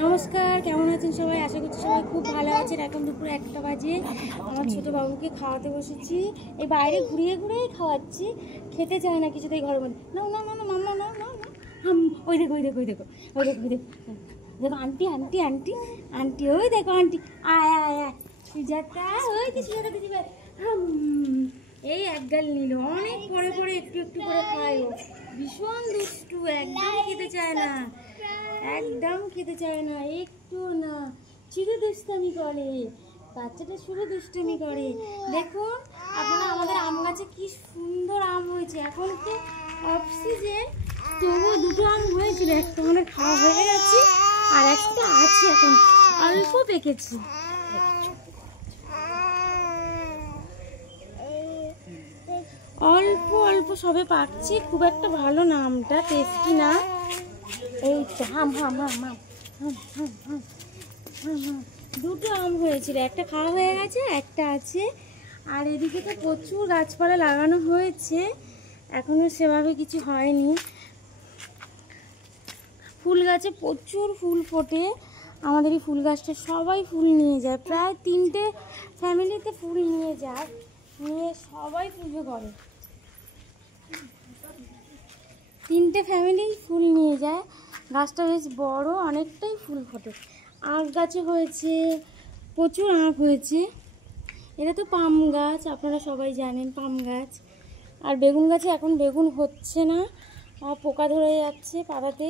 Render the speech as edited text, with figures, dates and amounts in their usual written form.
নমস্কার, কেমন আছেন সবাই? আশা করছি সবাই খুব ভালো আছেন। এখন দুপুর 1টা বাজে। আমার ছোটো বাবুকে খাওয়াতে বসেছি। এই বাইরে ঘুরিয়ে ঘুরিয়েই খাওয়াচ্ছি, খেতে চায় না কিছুতেই ঘরের মধ্যে। না না না না মাম্মা না না না, ওই দেখো ওই দেখো ওই দেখো ওই দেখো ওই দেখো দেখো আন্টি আন্টি আন্টি আন্টি, ওই দেখো আন্টি, আয় আয় আয় সুজাতা, ওই কি সুজাতা দিদি ভাই। এই এক গাল নিল, অনেক পরে পরে একটু একটু করে খায় ও। ভীষণ দুষ্টু, একদম খেতে চায় না, একদম খেতে চায় না, একটু না, শুধু দুষ্টামি করে বাচ্চাটা, শুধু দুষ্টামি করে। দেখুন আপনারা, আমাদের আম গাছে কি সুন্দর আম হয়েছে। এখন তো অফ সিজন, তবুও দুটো আম হয়েছিল, একটা মানে খাওয়া হয়ে গেছে আর একটা আছে, এখন অল্প পেকেছে। অল্প অল্প সবে পাকছে, খুব একটা ভালো না, আমটা টেস্টি না। এই তো হাম হাম হাম হাম হাম হাম হাম হাম হাম, দুটো আম হয়েছিল, একটা খাওয়া হয়ে গেছে, একটা আছে। আর এদিকে তো প্রচুর গাছপালা লাগানো হয়েছে, এখনও সেভাবে কিছু হয়নি। ফুল গাছে প্রচুর ফুল ফোটে, আমাদের এই ফুল গাছটা সবাই ফুল নিয়ে যায়, প্রায় 3টে ফ্যামিলিতে ফুল নিয়ে যায়, নিয়ে সবাই পুজো করে। 3টে ফ্যামিলি ফুল নিয়ে যায়। গাছটা বেশ বড়, অনেকটাই ফুল ফোটে। আখ গাছে হয়েছে, প্রচুর আখ হয়েছে। এটা তো পাম গাছ, আপনারা সবাই জানেন পাম গাছ। আর বেগুন গাছে এখন বেগুন হচ্ছে না, পোকা ধরে যাচ্ছে পাতাতে।